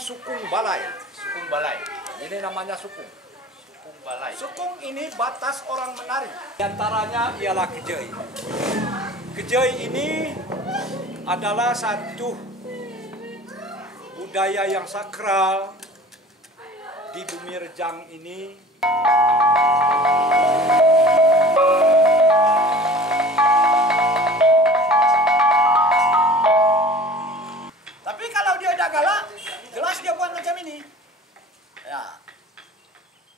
Sukung Balai. Sukung Balai. Ini namanya Sukung. Sukung Balai. Sukung ini batas orang menari. Di antaranya ialah Kejai. Kejai ini adalah satu budaya yang sakral di bumi Rejang ini. Tapi kalau dia udah galak, jelas dia buat macam ini. Ya,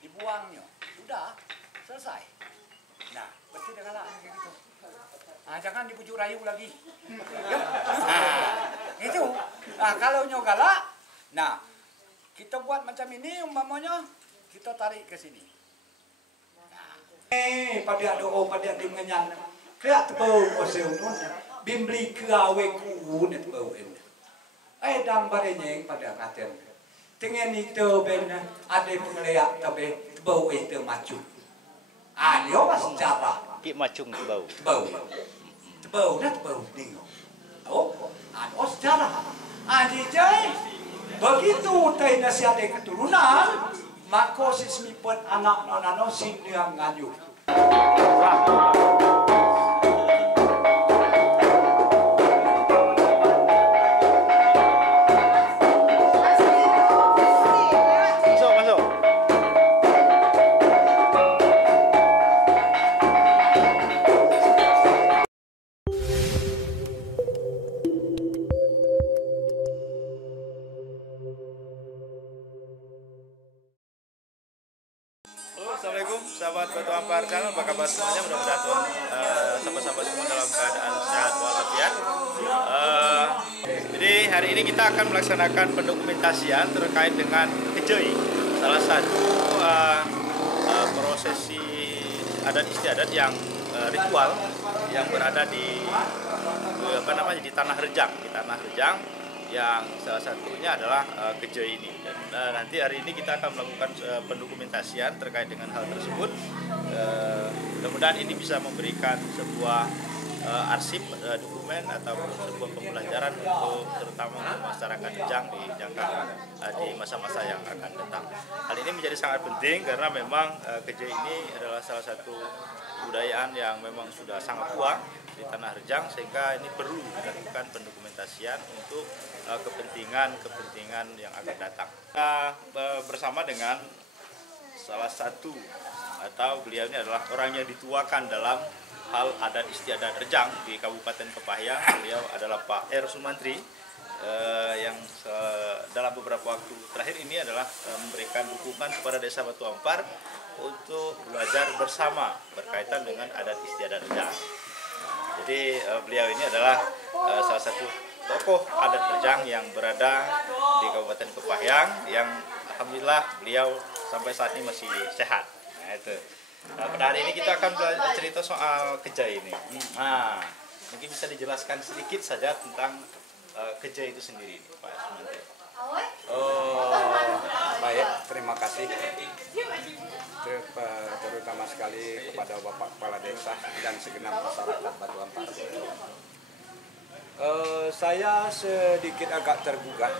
dibuangnya, sudah selesai. Nah, berarti dia galak kayak gitu. Nah, jangan dibujuk rayu lagi. Nah, itu. Nah, kalau galak, nah kita buat macam ini umpamanya kita tarik ke sini. Nah, pada doa pada dengannya. Kaya tebau osel nun. Bimbli kawe ku net tebau en. Dang barenyeng pada katen. Tengen itu ben ada pengeliak tabe tebau itu maju. Dia pas cara. Ki macung tebau. Tebau. Tebau dah tebau ningo. Oh, sejarah. Jai. Begitu teh nasihat keturunan, maka sismipun anak nonano siniang nganyuh. Assalamualaikum sahabat Batu Ampar Channel, apa kabar semuanya? Mudah-mudahan sahabat-sahabat semua dalam keadaan sehat walafiat. Jadi hari ini kita akan melaksanakan pendokumentasian terkait dengan Kejai, salah satu prosesi adat istiadat yang ritual yang berada di di Tanah Rejang, yang salah satunya adalah Kejai ini. Dan nanti hari ini kita akan melakukan pendokumentasian terkait dengan hal tersebut. Mudah-mudahan ini bisa memberikan sebuah arsip dokumen atau sebuah pembelajaran untuk terutama untuk masyarakat Rejang di masa-masa yang akan datang. Hal ini menjadi sangat penting karena memang Kejai ini adalah salah satu kebudayaan yang memang sudah sangat tua di Tanah Rejang, sehingga ini perlu dilakukan pendokumentasian untuk kepentingan yang akan datang. Kita bersama dengan salah satu atau beliau ini adalah orang yang dituakan dalam hal adat istiadat Rejang di Kabupaten Kepahyang. Beliau adalah Pak R. Sumantri yang dalam beberapa waktu terakhir ini adalah memberikan dukungan kepada Desa Batu Ampar untuk belajar bersama berkaitan dengan adat istiadat Rejang. Jadi beliau ini adalah salah satu tokoh adat Rejang yang berada di Kabupaten Kepahyang, yang alhamdulillah beliau sampai saat ini masih sehat. Nah, itu. Pada hari ini kita akan belajar cerita soal Kejai ini. Nah, mungkin bisa dijelaskan sedikit saja tentang Kejai itu sendiri, Pak Sumantri. Baik, terima kasih. Terutama sekali kepada Bapak Kepala Desa dan segenap masyarakat Batu Ampar. Saya sedikit agak tergugah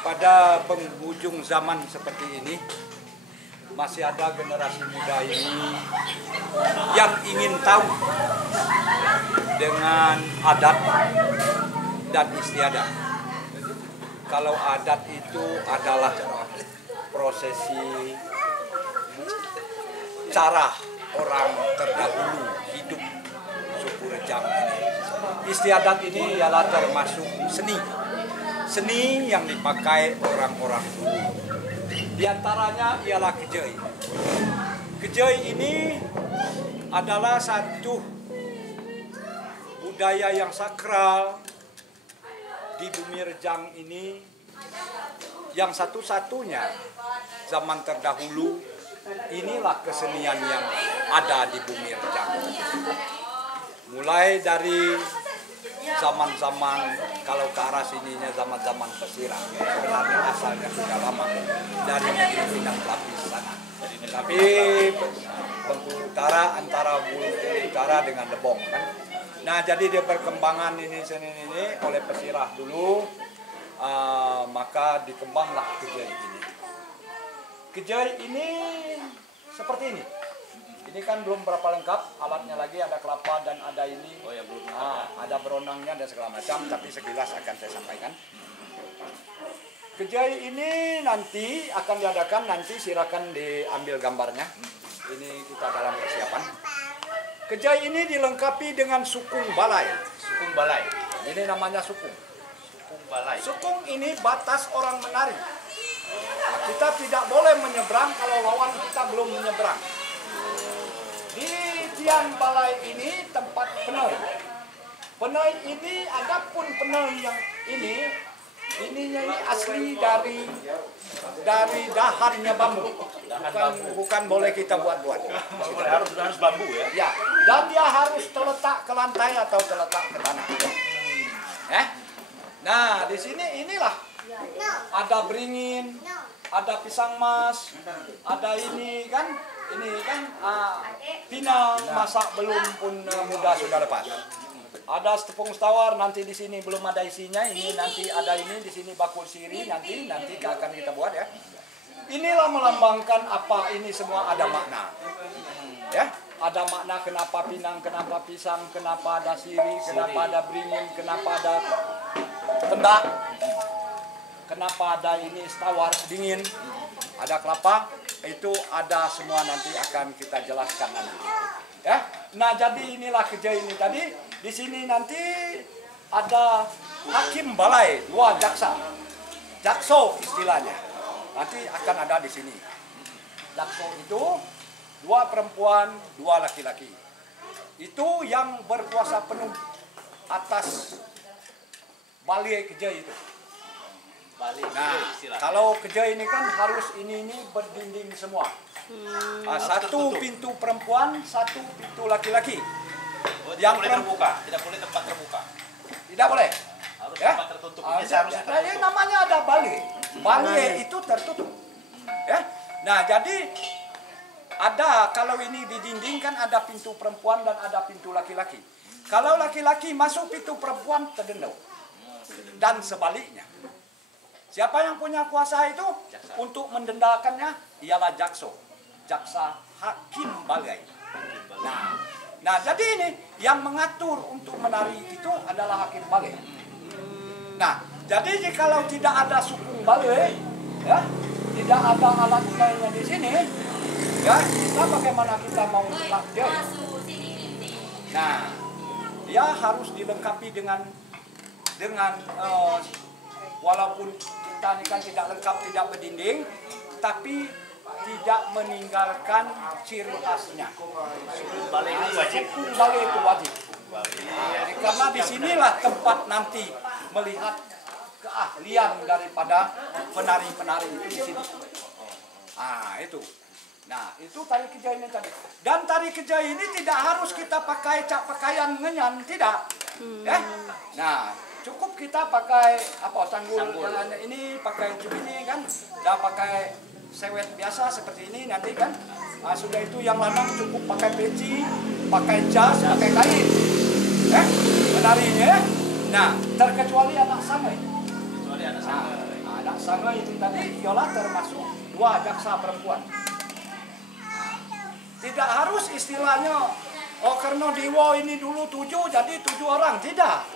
pada penghujung zaman seperti ini. Masih ada generasi muda ini yang ingin tahu dengan adat dan istiadat. Kalau adat itu adalah prosesi cara orang terdahulu hidup suku Rejang ini. Istiadat ini ialah termasuk seni yang dipakai orang-orang dulu. Di antaranya ialah Kejai. Kejai ini adalah satu budaya yang sakral di bumi Rejang ini, yang satu-satunya zaman terdahulu. Inilah kesenian yang ada di bumi Rejang. Mulai dari zaman-zaman, kalau ke arah sininya zaman-zaman Pesirah, sebenarnya asalnya sudah lama dari negeri Minang Pelapis sana. Tapi Bengkulu Utara, antara Bengkulu Utara dengan Lebong kan. Nah, jadi dia perkembangan ini oleh Pesirah dulu. maka dikembanglah kejai ini. Kejai ini seperti ini. Ini kan belum berapa lengkap alatnya lagi, ada kelapa dan ada ini. Oh ya, belum. Ada beronangnya dan segala macam, tapi sekilas akan saya sampaikan. Kejai ini nanti akan diadakan, nanti silakan diambil gambarnya. Ini kita dalam persiapan. Kejai ini dilengkapi dengan sukung balai. Sukung balai. Ini namanya sukung. Sukung balai. Sukung ini batas orang menari. Kita tidak boleh menyeberang kalau lawan kita belum menyeberang. Di tiang balai ini tempat penai. Penai ini adapun penai yang ininya ini asli dari dahannya bambu. Bukan boleh kita buat-buat. Harus bambu ya. Ya, dan dia harus terletak ke lantai atau terletak ke tanah. Nah, di sini inilah ada beringin, ada pisang mas, ada ini kan pinang masak belum pun muda sudah lepas. Ada tepung tawar, nanti di sini belum ada isinya, ini nanti ada ini di sini bakul siri, nanti akan kita buat ya. Inilah melambangkan apa ini semua ada makna. Ya, ada makna kenapa pinang, kenapa pisang, kenapa ada siri, kenapa ada beringin, kenapa ada tendak, kenapa ada ini tawar dingin, ada kelapa, itu ada semua nanti akan kita jelaskan nanti. Ya, nah jadi inilah kejai ini tadi. Di sini nanti ada hakim balai, 2 jaksa, jakso istilahnya. Nanti akan ada di sini. Jakso itu 2 perempuan, 2 laki-laki. Itu yang berkuasa penuh atas balai kejai itu. Nah, kalau kejai ini kan harus ini berdinding semua. 1 pintu perempuan, 1 pintu laki-laki. Yang terbuka, tidak boleh tempat terbuka. Tidak boleh. Harus Ya? tempat tertutup. Ini seharusnya Nah, ini namanya ada balai. Balai itu tertutup. Ya. Nah, jadi ada kalau ini di dinding kan ada pintu perempuan dan ada pintu laki-laki. Kalau laki-laki masuk pintu perempuan terdendau. Dan sebaliknya. Siapa yang punya kuasa itu untuk mendendakannya ialah jakso. Jaksa hakim balai. Nah, jadi ini yang mengatur untuk menari itu adalah hakim balai. Nah, jadi kalau tidak ada sukung balai, ya, tidak ada alat lainnya di sini, ya, kita bagaimana kita mau menari? Nah, dia harus dilengkapi dengan walaupun kita ini kan tidak lengkap, tidak berdinding, tapi tidak meninggalkan ciri khasnya. Balai itu wajib. Balai itu wajib. Karena disinilah tempat nanti melihat keahlian daripada penari-penari itu di sini. Itu. Nah, itu tari kejai ini tadi. Dan tari kejai ini tidak harus kita pakai pakaian ngenyan, tidak. Ya. Nah, cukup kita pakai sanggul yang ini, pakai ini kan, dan pakai sewet biasa seperti ini nanti kan. Nah, sudah itu yang lanang cukup pakai peci, pakai jas, pakai kain. Menarinya ya. Nah, terkecuali anak sangai. Anak sangai itu tadi ialah termasuk 2 jaksa perempuan. Tidak harus istilahnya karena Dewa ini dulu 7 jadi 7 orang, tidak.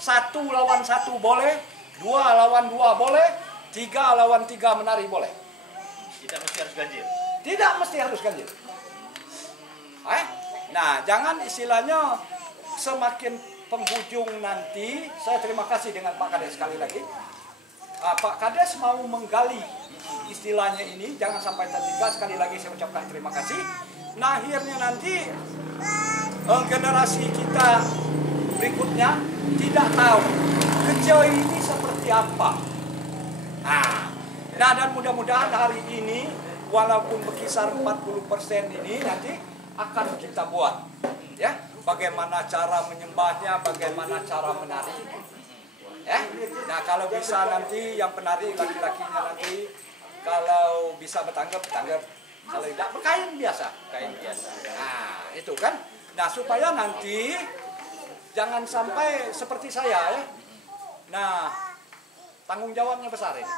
1 lawan 1 boleh, 2 lawan 2 boleh, 3 lawan 3 menari boleh. Tidak mesti harus ganjil. Tidak mesti harus ganjil. Nah, jangan istilahnya semakin penghujung nanti. Saya terima kasih dengan Pak Kades sekali lagi. Pak Kades mau menggali istilahnya ini, jangan sampai tertinggal. Sekali lagi saya ucapkan terima kasih. Nah, akhirnya nanti generasi kita berikutnya tidak tahu kejai ini seperti apa. Nah, dan mudah-mudahan hari ini walaupun berkisar 40% ini nanti akan kita buat, ya, bagaimana cara menyembahnya, bagaimana cara menari, ya. Nah, kalau bisa nanti yang penari laki-lakinya nanti kalau bisa bertanggap, kalau tidak berkain biasa. Nah, itu kan. Nah, supaya nanti jangan sampai seperti saya, ya. Nah, tanggung jawabnya besar ini.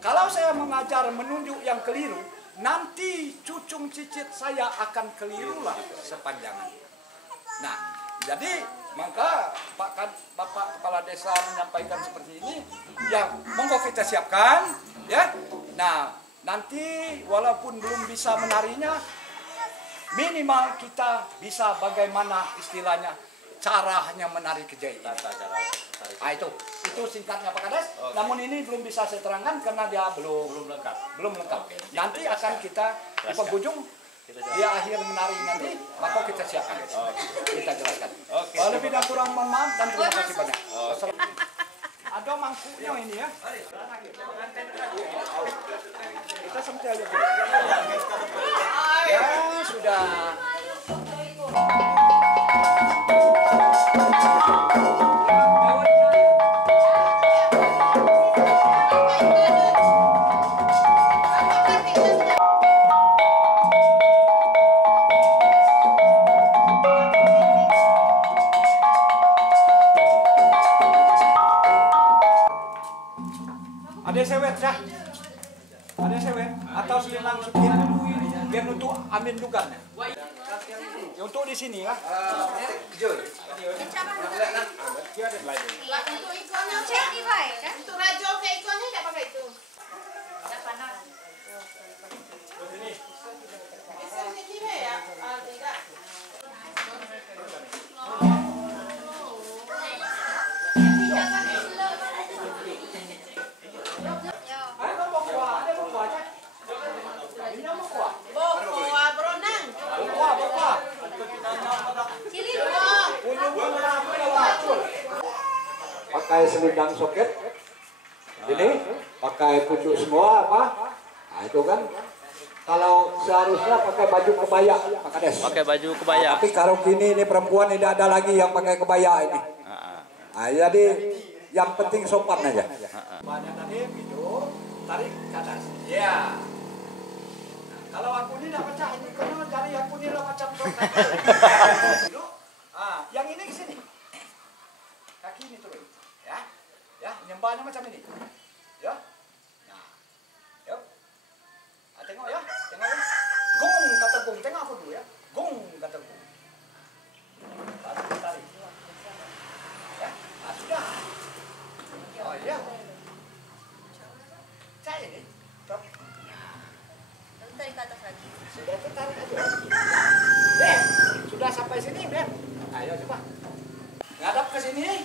Kalau saya mengajar menunjuk yang keliru, nanti cucung cicit saya akan keliru lah sepanjangan. Nah, jadi maka Bapak Kepala Desa menyampaikan seperti ini, yang monggo kita siapkan, ya. Nah, nanti walaupun belum bisa menarinya, minimal kita bisa bagaimana istilahnya caranya menari kejai ini. Ah, itu singkatnya Pak Kades. Okay. Namun ini belum bisa saya terangkan karena dia belum lengkap. Okay. Nanti akan kita di penghujung dia akhir menari nanti, maka kita siapkan. Kita jelaskan. Okay. Lebih dan kurang mohon maaf dan terima kasih banyak. Ada mangkuknya ini ya. Kita sampai aja. Ya sudah. Ada sewet ya? Ada sewet atau selinang supir biar untuk amin dukan. Ya, untuk di sini ya. Untuk ikonnya cek di baik kan? Untuk rajo ke ikonnya tidak pakai itu. Tidak panas. Bisa kira ya? Tidak. Pakai selendang soket ini, pakai pucuk semua apa? Nah itu kan. Kalau seharusnya pakai baju kebaya, Pak Kades. Pakai baju kebaya. Tapi kalau kini ini perempuan tidak ada lagi yang pakai kebaya ini. Nah, jadi yang penting sopan aja. Banyak tadi itu tarik ke atas. Ya. Kalau aku ini tidak pecah, ini karena jari aku ini lah macam soket. Yang ini ke sini. Kaki ini turun. Ya. Ya, nyembahnya macam ini. Ya. Nah. Yuk. Tengok ya. Tengok ya. Gong kata gong. Tengok aku dulu ya. Gong kata gong. Tarik. Ya. Nah, sudah. Oh iya. Saya ini. Stop. Tarik ke atas lagi. Sudah tarik aja. Sudah sampai sini, Ben. Ayo coba. Ngadap ke sini.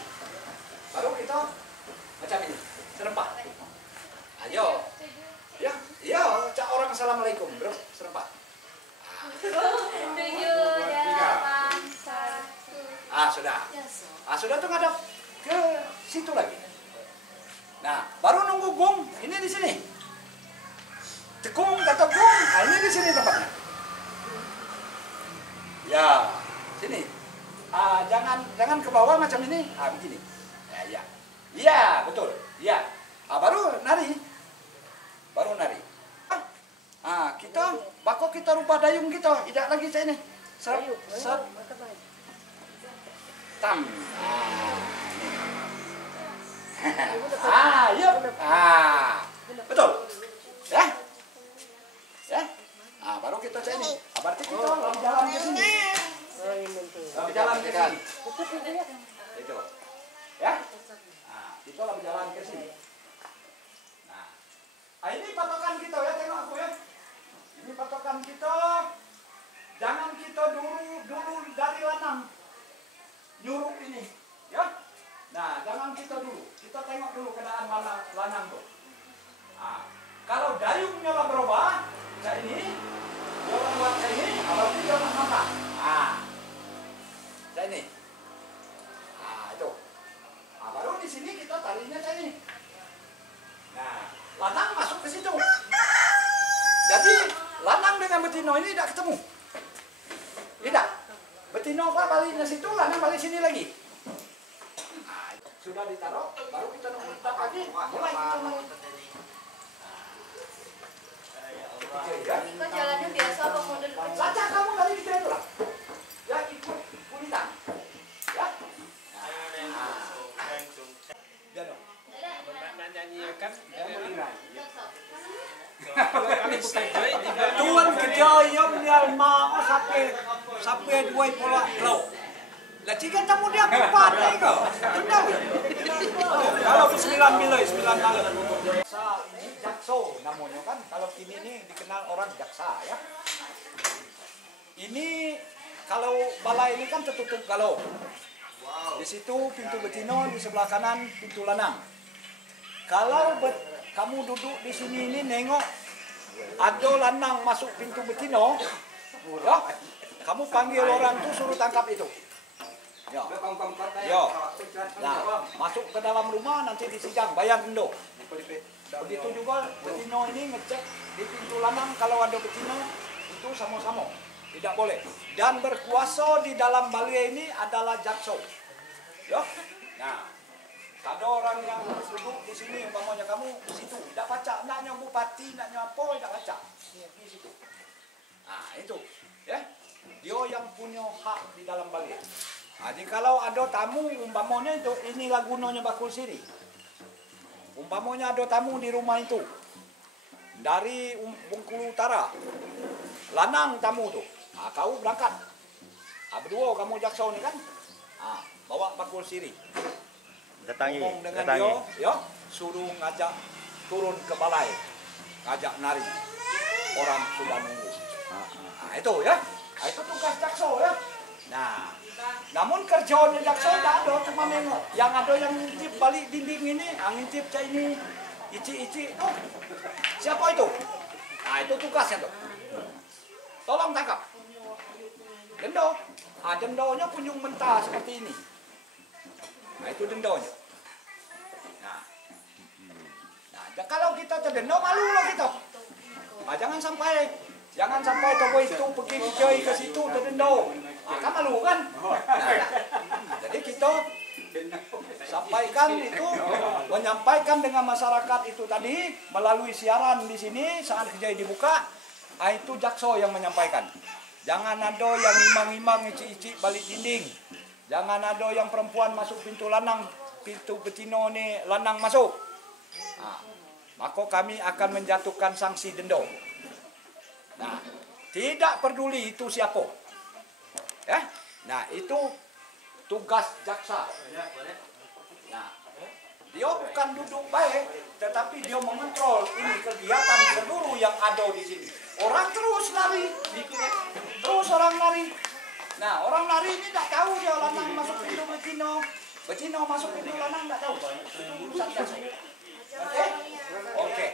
Baru kita macam ini. Serempak. Ayo. Ya, iya, cak orang assalamualaikum, bro, serempak. Sudah. Sudah tuh ngadap ke situ lagi. Nah, baru nunggu gong, ini di sini. Tekung kata gong, ini di sini tempatnya. Ya, sini. Jangan ke bawah macam ini. Begini. Ya. Iya, betul. Iya. Baru nari. Kita rubah dayung kita, tidak lagi saya ini. Set. Tam. Iya. Betul. Ya. Baru kita saya ini. Berarti kita jalan ke sini. Jalan ke sini. Itu. Ya. Kita jalan ke sini. Ini patokan kita ya, tengok aku ya. Ini patokan kita. Jangan kita dulu dari lanang. Nyuruh ini, ya. Nah, jangan kita dulu. Kita tengok dulu keadaan lanang tuh. Kalau dayungnya lah berubah, kayak ini, orang buat kayak ini, berarti jangan mata. Kayak ini. Itu. Baru di sini kita tarinya kayak ini. Nah, lanang masuk ke situ. Jadi lanang dengan betino ini tidak ketemu. Tidak. Betino baliknya situ, lanang balik sini lagi. Sudah ditaruh, baru kita nunggu lagi. Mulai kita nunggu. Kok jalannya biasa apa model? Saja kamu kali kita itu lah. Ya ikut kulitan. Ya. Ya dong. Tuan kejayaan yang mau sampai 2 pola klau. Lah jika tamu dia partai ke? Tahu. Kalau 9 milai 9 malam. Jakso namanya kan. Kalau ini nih dikenal orang jaksa ya. Ini kalau balai ini kan tertutup galau. Di situ pintu betina, di sebelah kanan pintu lanang. Kalau kamu duduk di sini ini nengok ada lanang masuk pintu betina, ya, kamu panggil orang tuh suruh tangkap itu. Ya, ya. Nah, masuk ke dalam rumah nanti disidang bayar denda. Begitu juga betina ini ngecek di pintu lanang kalau ada betina itu sama-sama. Tidak boleh. Dan berkuasa di dalam balai ini adalah jakso. Ya. Nah, ada orang yang duduk di sini, umpamanya kamu di situ, tidak baca, naknya bupati, naknya apa, tidak baca. Di situ. Nah, itu. Ya. Dia yang punya hak di dalam balai. Jadi kalau ada tamu, umpamanya itu, inilah gunanya bakul siri. Umpamanya ada tamu di rumah itu. Dari Bengkulu Utara. Lanang tamu tuh. Nah, kau berangkat. Nah, berdua kamu jaksa nih kan. Nah, bawa bakul siri. Ngomong dengan dia, ya, suruh ngajak turun ke balai. Ngajak nari. Orang sudah nunggu. Nah, itu ya. Nah, itu tugas jaksa ya. Nah, namun kerjaan jaksa tidak ada, cuma nengok. Yang ada yang ngintip balik dinding ini, ngintip cah ini, ici-ici itu. Siapa itu? Nah, itu tugasnya tuh. Tolong tangkap. Denda. Ah, dendanya kunjung mentah seperti ini. Nah, itu dendanya. Nah, kalau kita terdenda malu loh kita. Nah, jangan sampai toko itu pergi dijai ke situ terdenda. Ah, kan malu kan? Nah, jadi kita sampaikan itu, menyampaikan dengan masyarakat itu tadi melalui siaran di sini saat kejai dibuka. Ah, itu jakso yang menyampaikan. Jangan ada yang imang-imang ici-ici balik dinding. Jangan ada yang perempuan masuk pintu lanang, pintu betina ni lanang masuk. Nah, maka kami akan menjatuhkan sanksi denda. Nah, tidak peduli itu siapa. Ya? Nah, itu tugas jaksa. Nah, dia bukan duduk baik, tetapi dia mengontrol ini kegiatan seluruh yang ada di sini. Orang terus lari, terus orang lari. Nah, orang lari ini tak tahu dia lanang masuk pintu betina, betina masuk pintu lanang tak tahu. Itu urusan jaksa. Oke? Oke.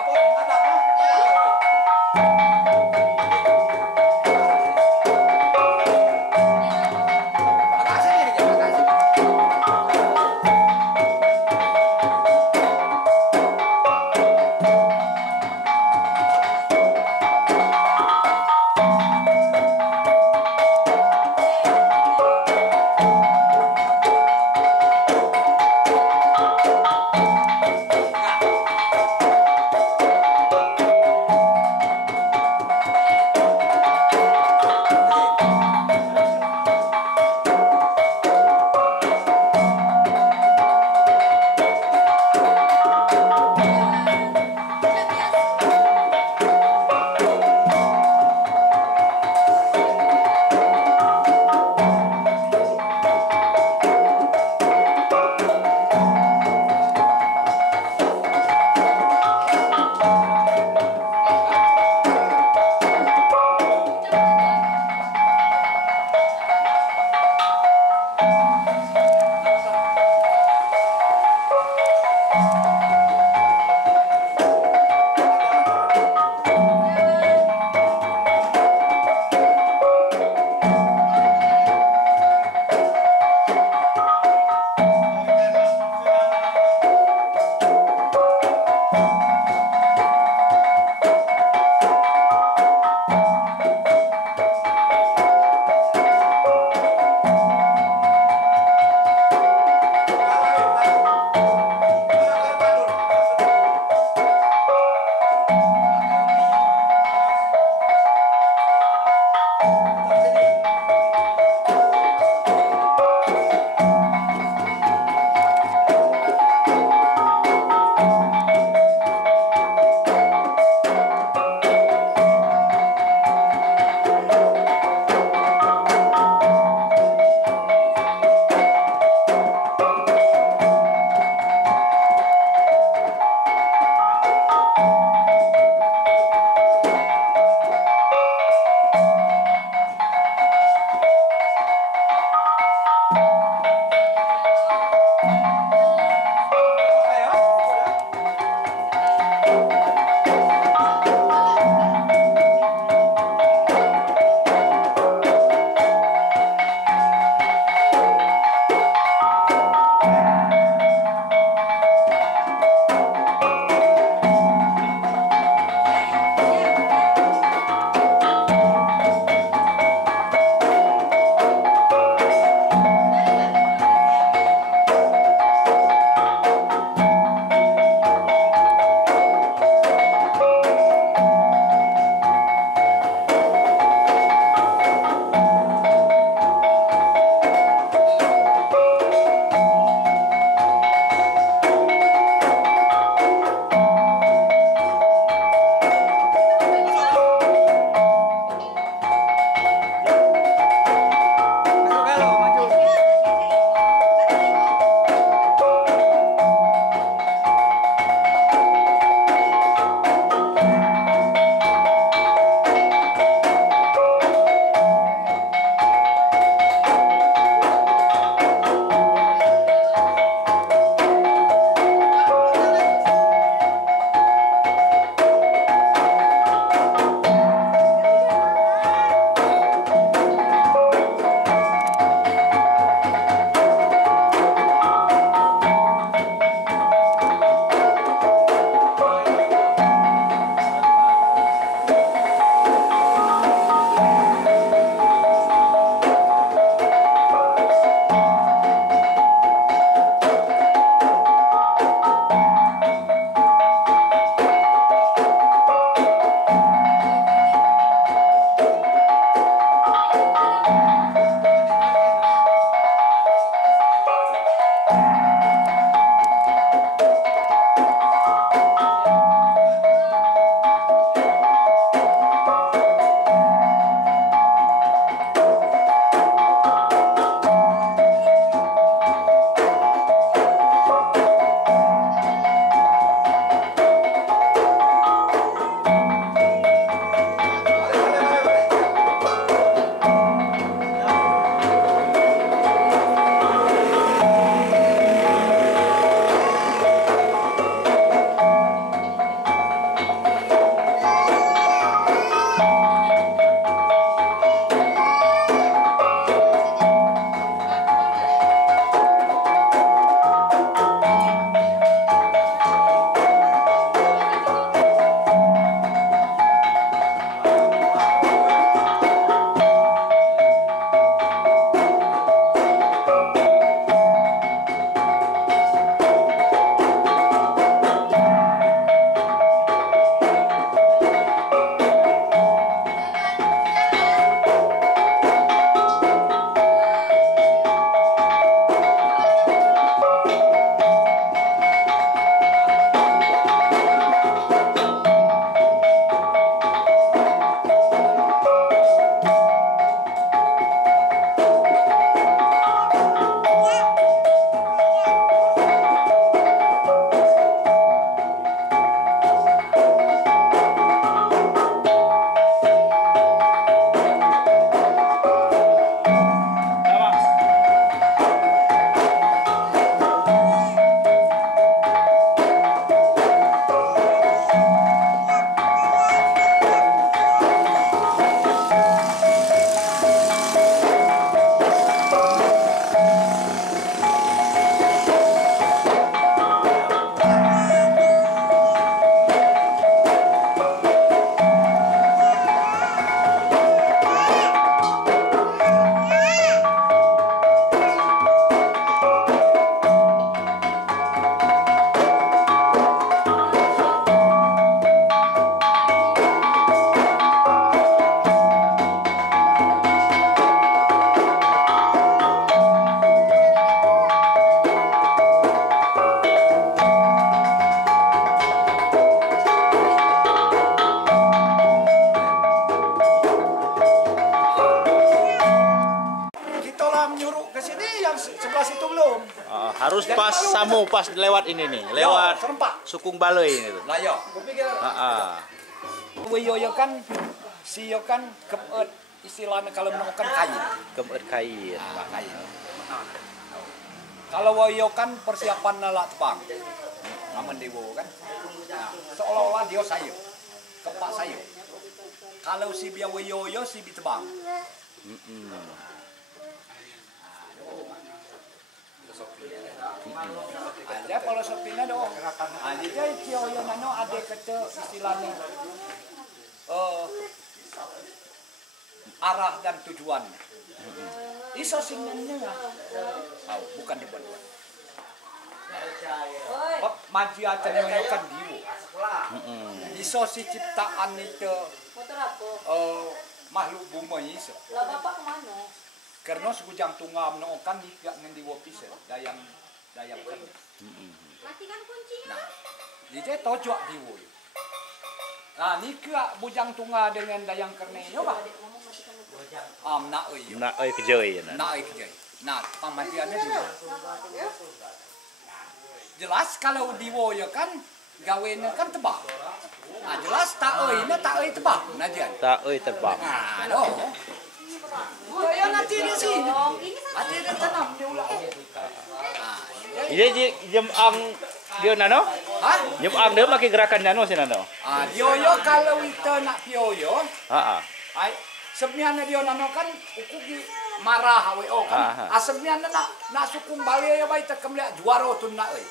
Apa yang ada? pas itu belum. Harus pas Samu pas lewat ini nih, lewat serempak. Sukung Baloi ini tuh. Lah yo, kupikir. Yo kan si yo kan keet istilahnya kalau menemukan kain. Kemet kain. Kain. Kalau yo kan persiapan nalak tebang. Aman dewo kan. Nah, seolah-olah dia sayur. Kepak sayur. Kalau si biar yo si bi tebang. Aja kalau sepina dong. Aja kio yo nano ada kata istilahnya arah dan tujuan. Iso singennya bukan dibuat-buat. Maju aja menyokan diwo. Iso si ciptaan itu makhluk bumi iso. Lah bapak kemana? Karena sekujang tunggal menongkan tidak ngendiwo pisah dayang kan. Matikan kuncinya. Nah, jadi tojok diwo. Nah, ni kira bujang tunggal dengan dayang kernenya bah. Nak oi. Nak oi kejoi ya. Nak oi kejoi. Nah, pamatiannya diwo. Jelas kalau diwo ya kan gawenya kan tebak. Nah, jelas tak oi tebak. Najian. Tak oi tebak. Nah, doh. Ya nanti di sini. Nanti dia tanam dia ulang. Jadi jemang dia nano? Hah? Jemang dia pakai gerakan nano sih nano. Dioyo kalau itu nak pioyo. Ai sebenarnya dia nano kan ukugi marah wo kan. Sebenarnya nak sukung balik ya baik tak kemliak juara tu nak euy.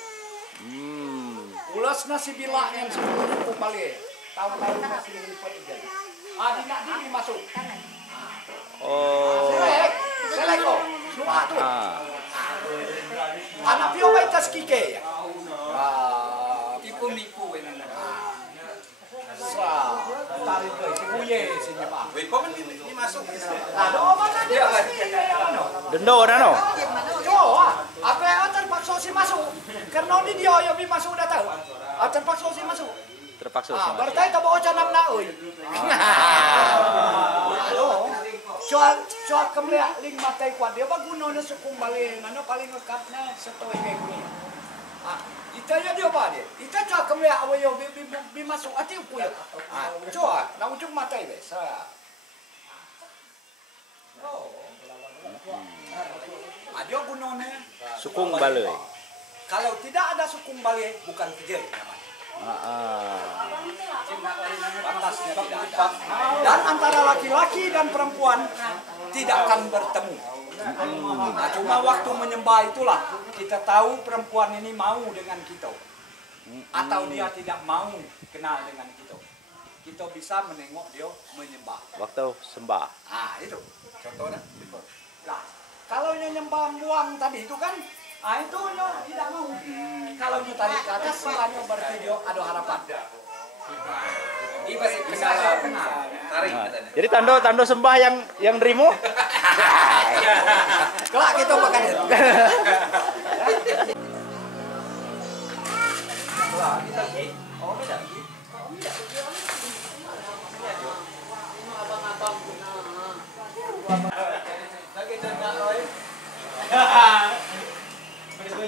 Ulas nasi bila yang sukung balik. Tahun-tahun masih lipat dia. Di nak di masuk. Selek kok. Semua tu. Anak pio baik tas kike ya. Tipu-nipu ini. Tarik ke buye sini Pak. Kok ini masuk? Ada mana dia mana? Dendo nano. Coba, apa yang terpaksa si masuk? Karena ini dia yang masuk udah tahu. Terpaksa si masuk. Terpaksa sih. Berarti tak bawa canam nak euy. Halo. Coba kemliak ling matai kuat dia bagunona sukung balik nano paling lekatnya setoi kayak gini. Ita ya dia apa dia? Ita coba kemliak awayo bi masuk ati upu ya. Coba na ujung matai be. Dia gunone Sukung Baloi. Kalau tidak ada sukung balik bukan kejai namanya. Batasnya tidak ada. Dan antara laki-laki dan perempuan tidak akan bertemu. Nah, cuma waktu menyembah itulah kita tahu perempuan ini mau dengan kita atau dia tidak mau kenal dengan kita. Kita bisa menengok dia menyembah. Waktu sembah. Itu contohnya. Nah, kalau nyembah buang tadi itu kan itu tidak mau. Kalau ñu tarik ke atas semuanya berarti dia ada harapan. Ini pasti kenal. Tarik katanya. Jadi tando sembah yang nerimo. Kelak kita makan itu. Oh, beda. Lagi tengah Roy.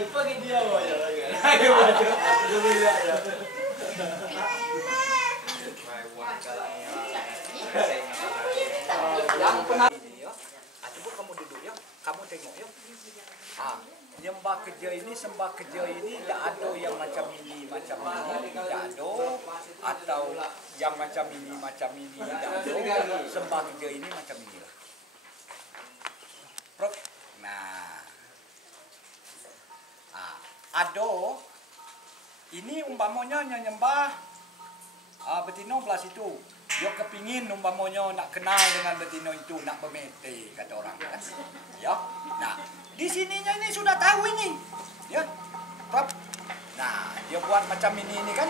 Pagi dia aja lagi. Lagi baca. Dulu ya. Yang pernah ini ya. Coba kamu duduk ya. Kamu tengok ya. Nyembah kerja ini, sembah kerja ini tidak ada yang macam ini, tidak ada. Atau yang macam ini, tidak ada. Sembah kerja ini macam inilah. Prof. Ada ini umpamanya nyembah betino belas itu dia kepingin umpamanya nak kenal dengan betino itu nak bermete kata orang kan ya. Nah di sininya ini sudah tahu ini ya Prof. Nah dia buat macam ini kan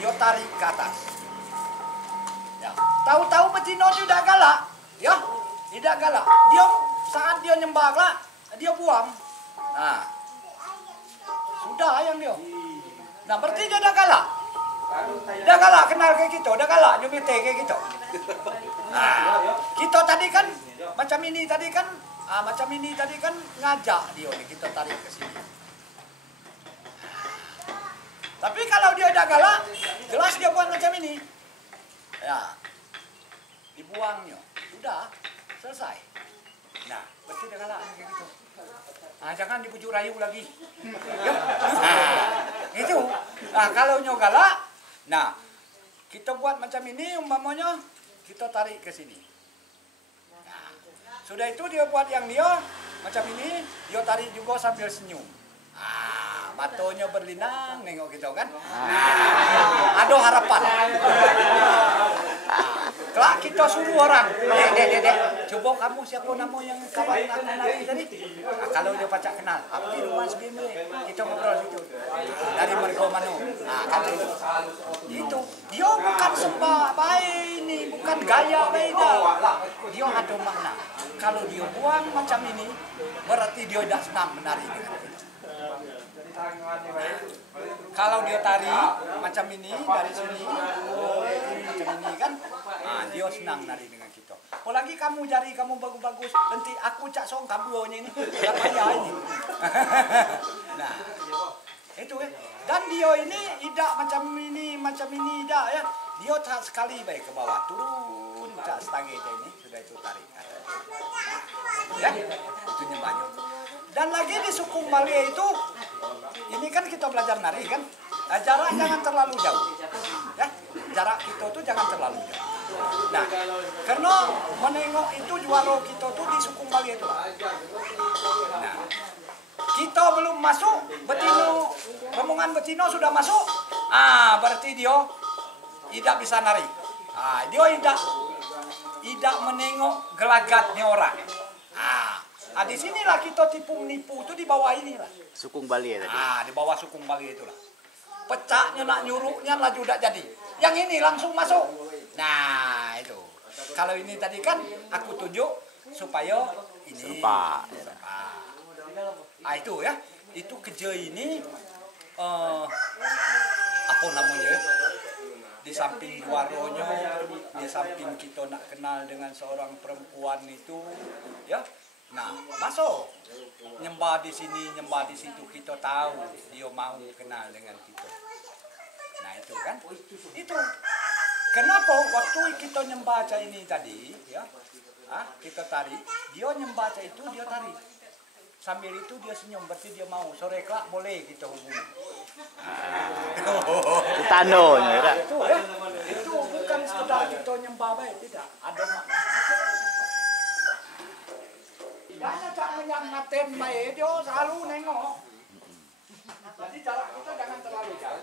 dia tarik ke atas ya. Tahu-tahu betino tidak galak ya, tidak galak dia saat dia nyembah lah dia buang. Nah sudah yang dia. Nah berarti dia dah kalah. Dah kalah kenal kayak gitu, dah kalah nyumite kayak gitu. Nah, kita tadi kan macam ini tadi kan Macam ini tadi kan ngajak dia nih kita tarik ke sini. Tapi kalau dia udah galak, jelas dia buat macam ini. Ya, dibuangnya, udah selesai. Nah, berarti dia galak kayak gitu. Jangan dibujuk rayu lagi. Ya. Itu. Kalau galak, nah kita buat macam ini umpamanya kita tarik ke sini. Sudah itu dia buat yang dia macam ini, dia tarik juga sambil senyum. Matonya berlinang, nengok gitu kan. Ada harapan. Kelak kita suruh orang, dek, coba kamu siapa nama yang kawan aku nari tadi? Kalau dia pacak kenal, apa di rumah sebelum kita ngobrol situ. Dari mereka mana? Kata itu, dia bukan sembah baik ini, bukan gaya baik dah. Dia ada makna. Kalau dia buang macam ini, berarti dia tidak senang menari dengan kita. Kalau dia tarik macam ini dari sini, macam ini kan, dia senang nari dengan kita. Apalagi kamu jari kamu bagus-bagus, nanti aku cak song kabunya ini, tak payah ini. Nah, itu ya. Dan dia ini tidak macam ini tidak ya. Dia tak sekali baik ke bawah turun, cak setangga ini sudah itu tarik. Ya, itu nyembahnya. Dan lagi di suku Bali itu, ini kan kita belajar nari kan, jarak jangan terlalu jauh, ya, jarak kita tuh jangan terlalu jauh. Nah, karena menengok itu juara kita tuh di suku Bali itu. Nah, kita belum masuk, betino, rombongan betino sudah masuk, berarti dia tidak bisa nari. Dia tidak menengok gelagatnya orang. Di sinilah kita tipu-nipu itu di bawah inilah. Sukung Bali ya tadi. Di bawah sukung Bali itulah. Pecahnya nak nyuruknya laju tidak jadi. Yang ini langsung masuk. Nah itu. Kalau ini tadi kan aku tunjuk supaya ini. Serupa. Itu ya. Itu kerja ini apa namanya? Di samping juaronya, di samping kita nak kenal dengan seorang perempuan itu, ya. Nah, masuk nyembah di sini, nyembah di situ, kita tahu dia mau kenal dengan kita. Nah itu kan, itu. Kenapa waktu kita nyembah ini tadi, ya, kita tarik, dia nyembah itu dia tarik. Sambil itu dia senyum, berarti dia mau. Sore kelak boleh kita hubungi. Tandanya ya. Itu bukan sekedar kita nyembah baik, tidak. Ada makna. Jangan jangan yang ngaten baik, dia selalu nengok. Jadi jarak kita jangan terlalu jauh.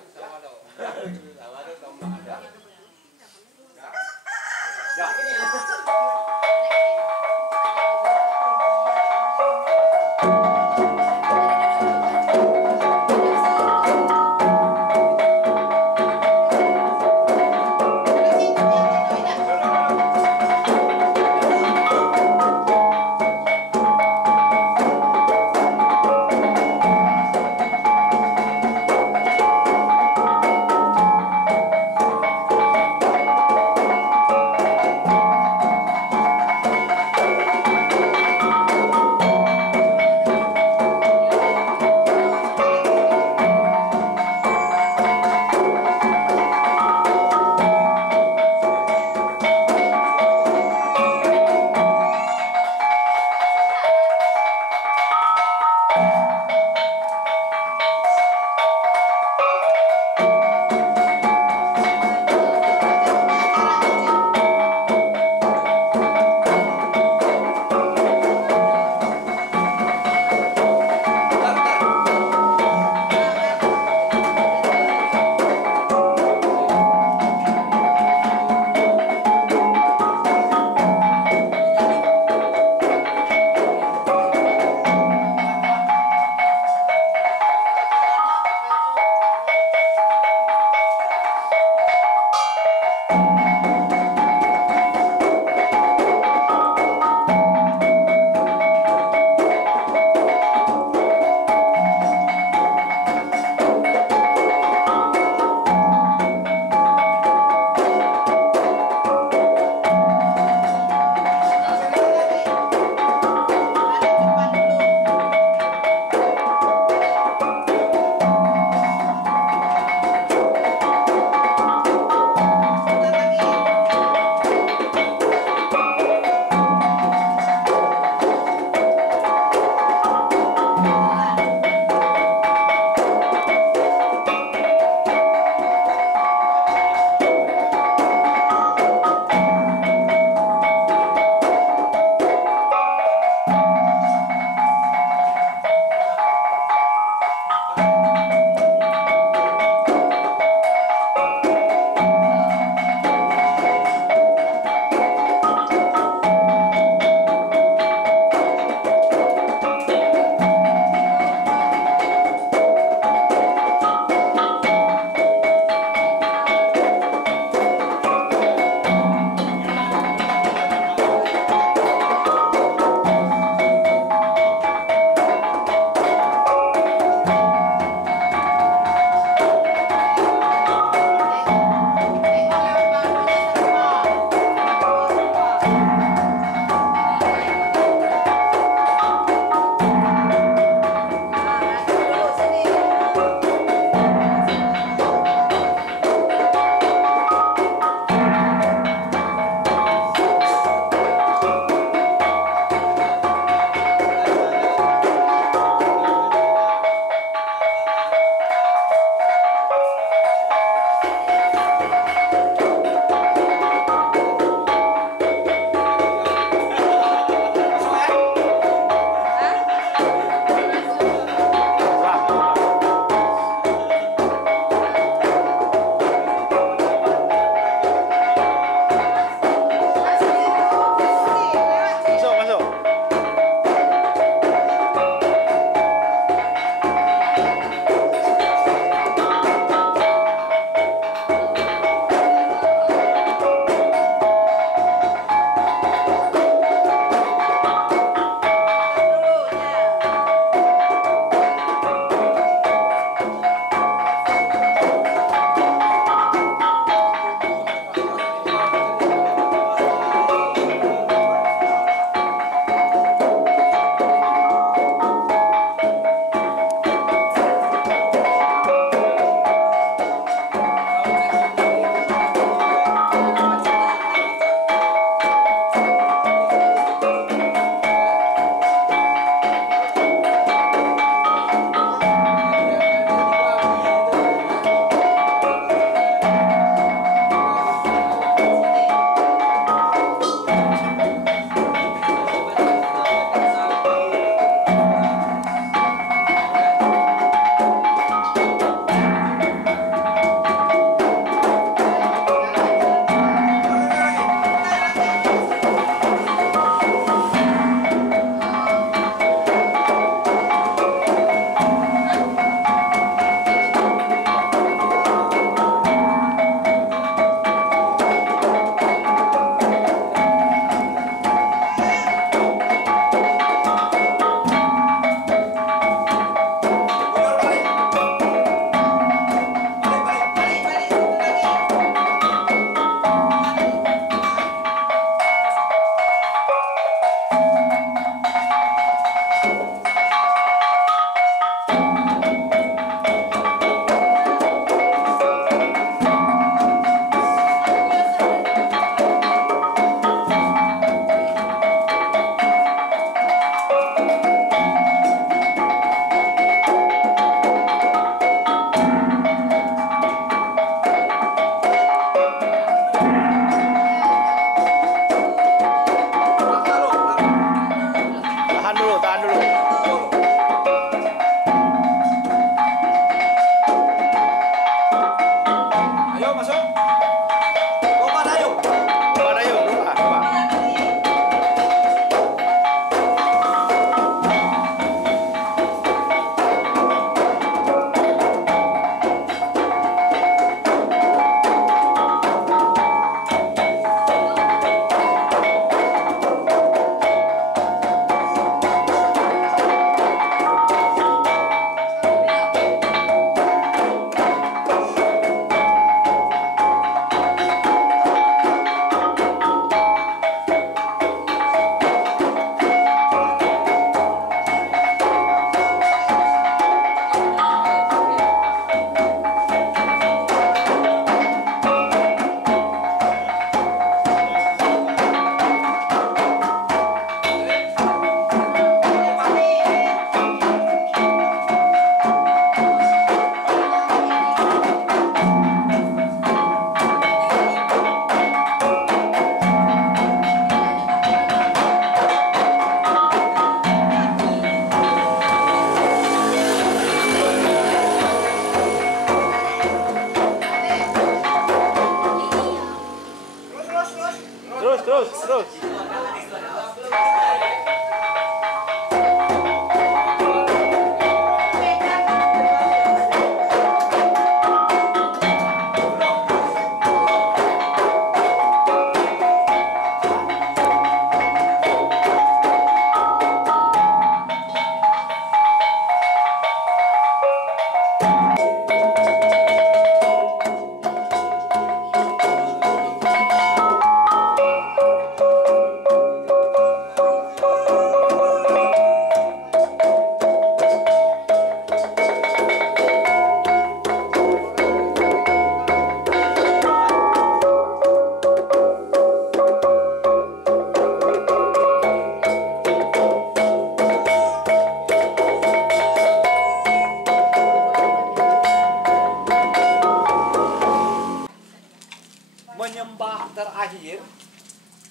akhir,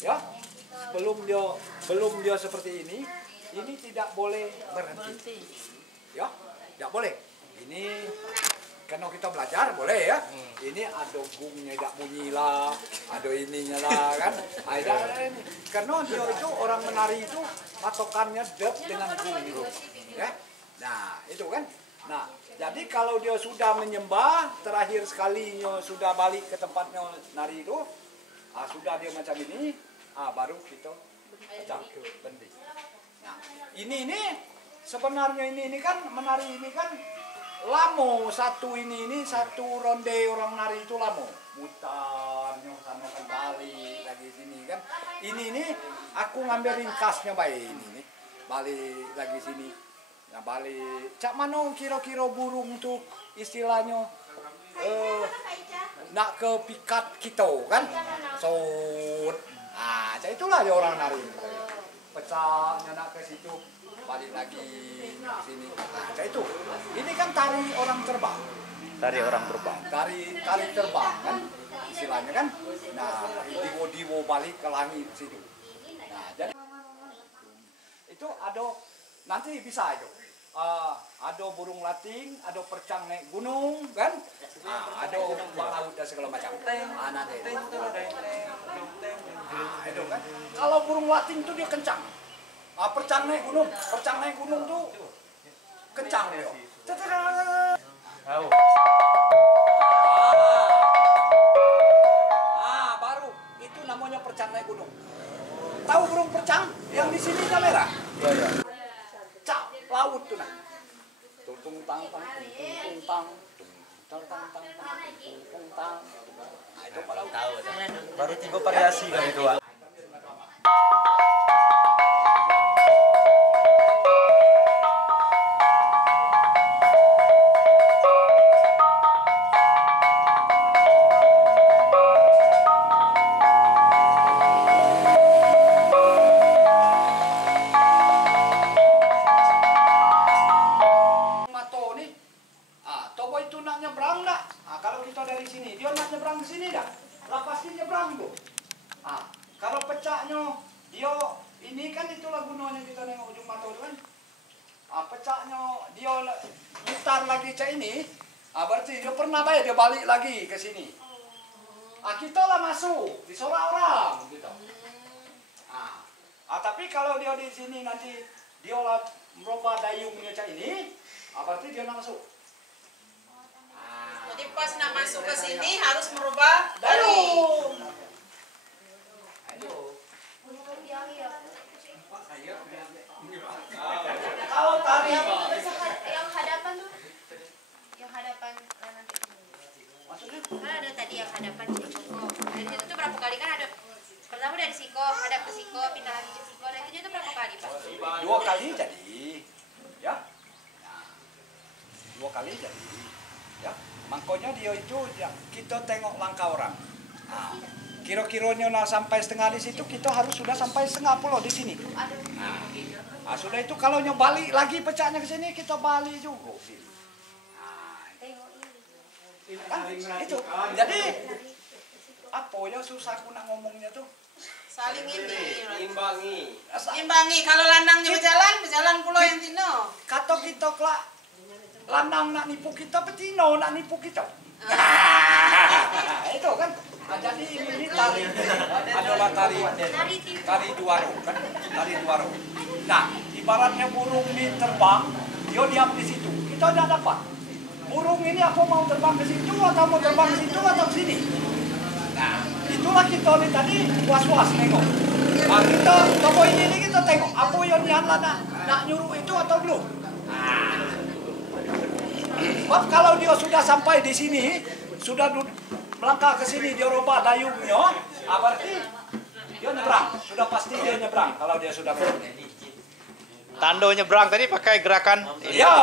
ya, belum dia seperti ini tidak boleh berhenti, ya, tidak boleh. Ini karena kita belajar boleh ya. Ini ada gungnya tidak bunyi lah, ada ininya lah kan. Ada karena dia itu orang menari itu patokannya dep dengan gung itu, ya. Nah itu kan. Nah jadi kalau dia sudah menyembah terakhir sekalinya sudah balik ke tempatnya nari itu, sudah dia macam ini, baru kita pecah ke bendi. Nah ini sebenarnya ini kan menari ini kan lamo satu satu ronde orang nari itu lamo mutarnya sama kan balik lagi sini kan ini aku ngambil ringkasnya baik ini balik lagi sini nah balik cak mano kira-kira burung tuh istilahnya nak ke pikat kita kan sot cak itulah ya orang nari pecahnya nak ke situ balik lagi ke sini. Nah, itu. Ini kan tari orang terbang. Tari orang terbang. Tari terbang kan istilahnya kan. Nah, diwo balik ke langit situ. Nah, jadi itu ada nanti bisa itu. Ada burung lating, ada percang naik gunung kan. Ada laut dan segala macam. Nanti. Itu kan. Kalau burung lating itu dia kencang. Percang naik gunung tuh kencang ya. Baru itu namanya percang naik gunung. Tahu burung percang yang di sini merah? Iya. Cak laut tuh nah. Tung tang. Nah itu kalau tahu. Baru 3 variasi kan itu, Pak. Kalau pecahnya dia ini kan itulah gunanya kita nengok ujung mata itu kan. Pecahnya dia mutar lagi cak ini, berarti dia pernah baik dia balik lagi ke sini. Kita lah masuk di suara orang gitu. Tapi kalau dia di sini nanti dia lah merubah dayungnya cak ini, berarti dia nak masuk. Jadi pas nak masuk ke sini harus merubah dayung. Kalau tari yang hadapan tuh, yang hadapan nanti. maksudnya Kan ada tadi yang hadapan di Siko. Dari situ tuh berapa kali kan ada? Pertama dari Siko, hadap ke Siko, pindah lagi ke Siko. Dan itu berapa kali Pak? 2 kali jadi, ya. Nah, 2 kali jadi, ya. Makanya dia itu ya, kita tengok langkah orang. Kira-kiranya sampai setengah di situ kita harus sudah sampai setengah pulau di sini. Sudah itu kalau balik lagi pecahnya ke sini kita balik juga. Kan itu. Jadi apa ya susah aku nak ngomongnya tuh. Saling ini. Imbangi. Kalau lanangnya berjalan pulau yang tino. Kata kita kelak lanang nak nipu kita, petino nak nipu kita. Itu kan. Jadi ini tari adalah tari duaro kan, tari duaro. Nah, ibaratnya burung ini terbang, dia diam di situ. Kita tidak dapat. Burung ini apa mau terbang ke situ atau mau terbang ke situ atau ke sini. Nah, itulah kita ini tadi was-was nengok. Kita toko ini kita tengok apa yang Nianla nak nyuruh itu atau belum. Sebab kalau dia sudah sampai di sini, sudah melangkah ke sini, dia rubah dayungnya, berarti dia nyebrang. Sudah pasti dia nyebrang kalau dia sudah berhenti. Tando nyebrang tadi pakai gerakan ini. Iya.